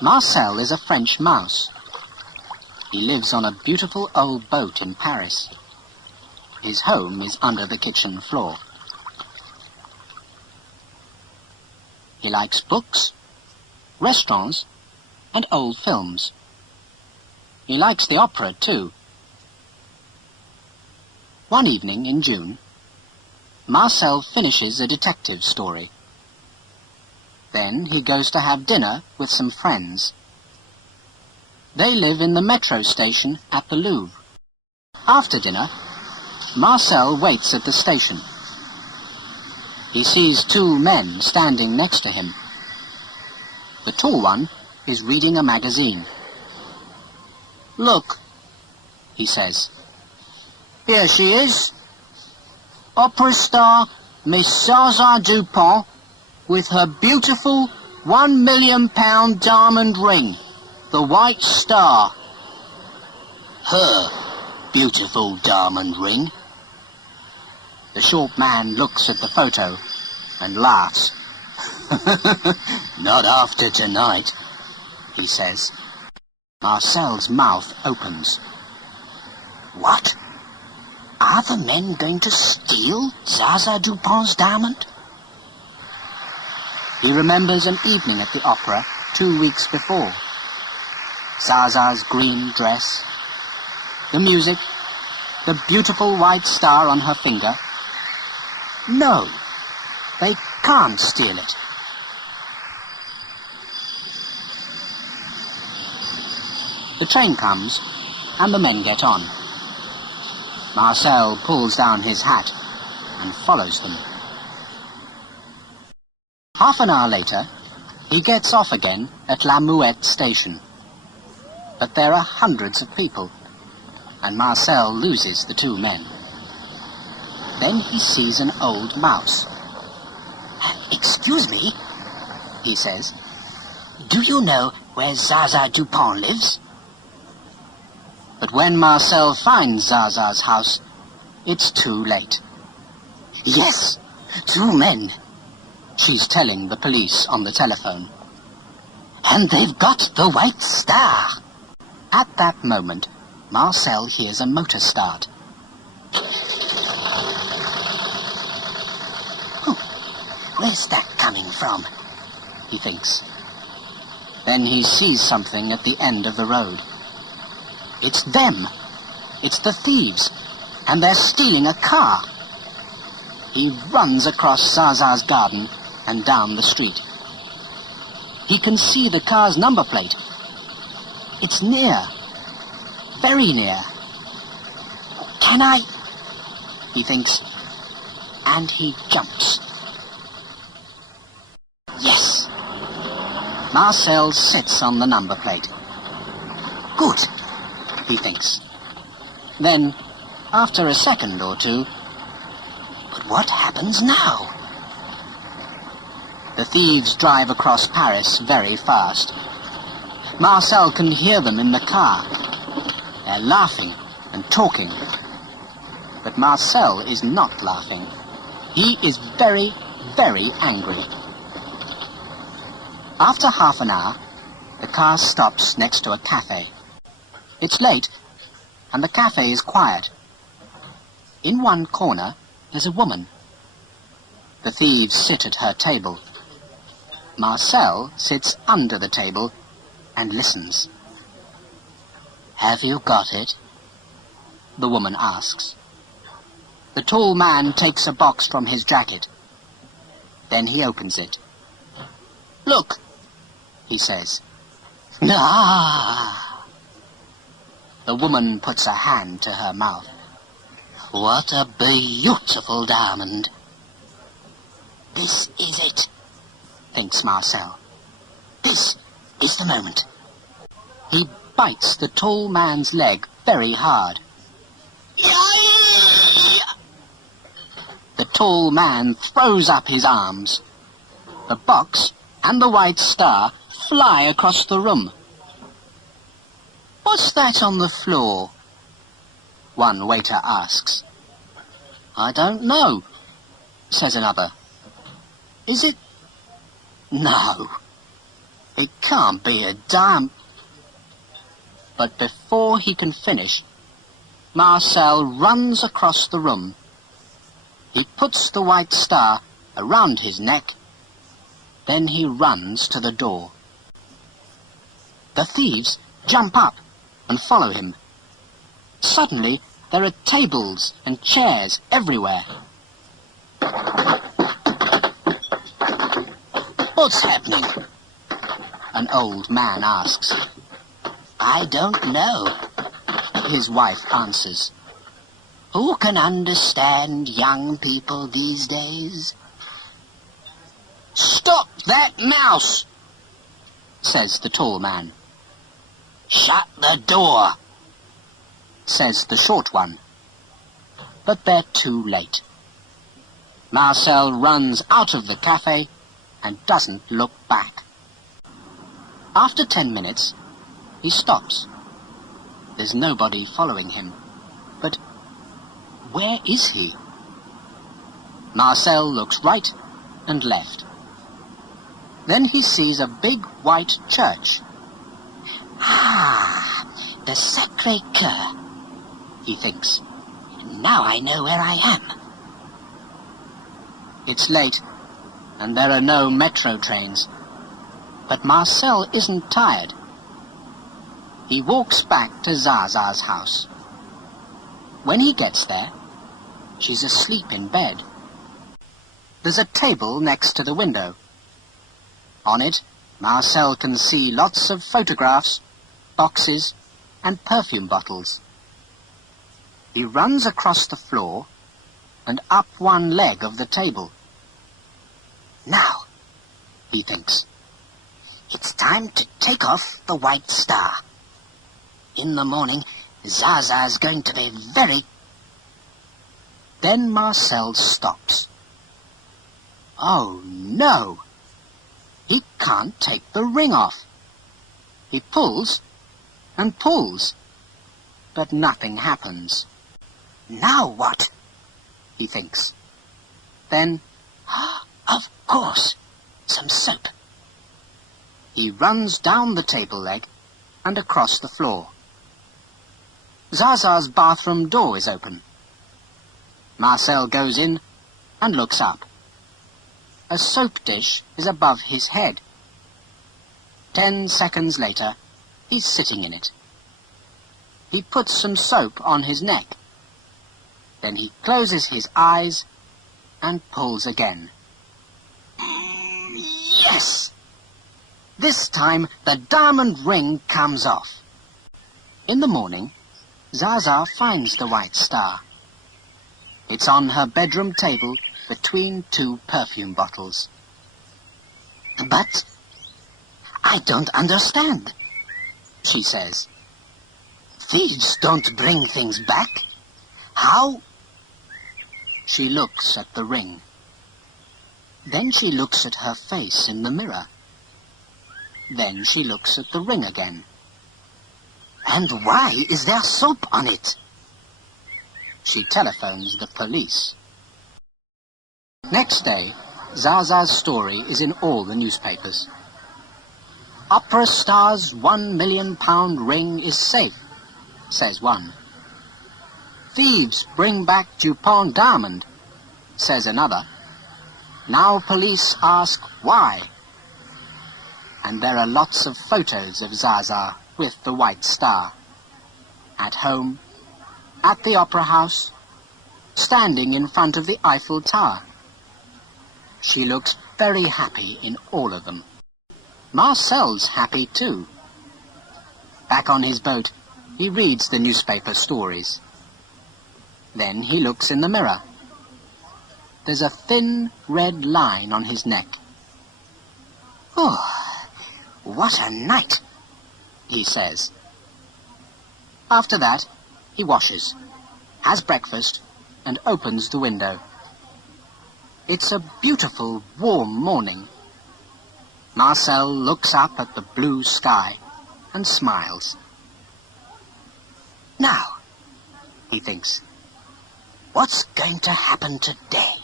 Marcel is a French mouse. He lives on a beautiful old boat in Paris. His home is under the kitchen floor. He likes books, restaurants, and old films. He likes the opera too. One evening in June, Marcel finishes a detective story. Then he goes to have dinner with some friends. They live in the metro station at the Louvre. After dinner, Marcel waits at the station. He sees two men standing next to him. The tall one is reading a magazine. "Look," he says. "Here she is. Opera star Miss Zaza Dupont with her beautiful £1 million diamond ring, the White Star." "Her beautiful diamond ring?" The short man looks at the photo and laughs. "Not after tonight," he says. Marcel's mouth opens. What? Are the men going to steal Zaza Dupont's diamond? He remembers an evening at the opera 2 weeks before. Zaza's green dress, the music, the beautiful white star on her finger. No, they can't steal it. The train comes, and the men get on. Marcel pulls down his hat and follows them. Half an hour later, he gets off again at La Muette station. But there are hundreds of people, and Marcel loses the two men. Then he sees an old mouse. "Excuse me," he says. "Do you know where Zaza Dupont lives?" But when Marcel finds Zaza's house, it's too late. "Yes, two men," she's telling the police on the telephone. "And they've got the White Star." At that moment, Marcel hears a motor start. "Where's that coming from?" he thinks. Then he sees something at the end of the road. It's them. It's the thieves, and they're stealing a car. He runs across Zaza's garden and down the street. He can see the car's number plate. It's near, very near. "Can I?" he thinks, and he jumps. Yes! Marcel sits on the number plate. Good, he thinks. Then, after a second or two, but what happens now? The thieves drive across Paris very fast. Marcel can hear them in the car. They're laughing and talking. But Marcel is not laughing. He is very, very angry. After half an hour, the car stops next to a cafe. It's late, and the cafe is quiet. In one corner, there's a woman. The thieves sit at her table. Marcel sits under the table and listens. "Have you got it?" the woman asks. The tall man takes a box from his jacket. Then he opens it. "Look," he says. "Ah!" The woman puts a hand to her mouth. "What a beautiful diamond." "This is it," thinks Marcel. "This is the moment." He bites the tall man's leg very hard. The tall man throws up his arms. The box and the White Star fly across the room. "What's that on the floor?" one waiter asks. "I don't know," says another. "Is it?" "No, It can't be a dime. But before he can finish, Marcel runs across the room. He puts the white star around his neck. Then he runs to the door. The thieves jump up and follow him. Suddenly, there are tables and chairs everywhere. What's happening? An old man asks. I don't know, his wife answers. Who can understand young people these days? Stop that mouse, says the tall man. Shut the door, says the short one. But they're too late. Marcel runs out of the cafe and doesn't look back. After 10 minutes, he stops. There's nobody following him. But where is he? Marcel looks right and left. Then he sees a big white church. Ah, the Sacré-Cœur, he thinks. Now I know where I am. It's late, and there are no metro trains. But Marcel isn't tired. He walks back to Zaza's house. When he gets there, she's asleep in bed. There's a table next to the window. On it, Marcel can see lots of photographs, boxes, and perfume bottles. He runs across the floor and up one leg of the table. Now, he thinks, it's time to take off the white star. In the morning, Zaza's going to be very... Then Marcel stops. Oh, no! He can't take the ring off. He pulls and pulls, but nothing happens. Now what? He thinks. Then, of course, some soap. He runs down the table leg and across the floor. Zaza's bathroom door is open. Marcel goes in and looks up. A soap dish is above his head. 10 seconds later, he's sitting in it. He puts some soap on his neck. Then he closes his eyes and pulls again. Yes! This time the diamond ring comes off. In the morning, Zaza finds the white star. It's on her bedroom table between 2 perfume bottles. But I don't understand, she says. Thieves don't bring things back. How? She looks at the ring. Then she looks at her face in the mirror. Then she looks at the ring again. And why is there soap on it? She telephones the police. Next day, Zaza's story is in all the newspapers. Opera star's £1 million ring is safe, says one. Thieves bring back Dupont diamond, says another. Now police ask why. And there are lots of photos of Zaza with the white star. At home, at the opera house, standing in front of the Eiffel Tower. She looks very happy in all of them. Marcel's happy too. Back on his boat, he reads the newspaper stories. Then he looks in the mirror. There's a thin red line on his neck. Oh, what a night, he says. After that, he washes, has breakfast, and opens the window. It's a beautiful, warm morning. Marcel looks up at the blue sky and smiles. Now, he thinks, what's going to happen today?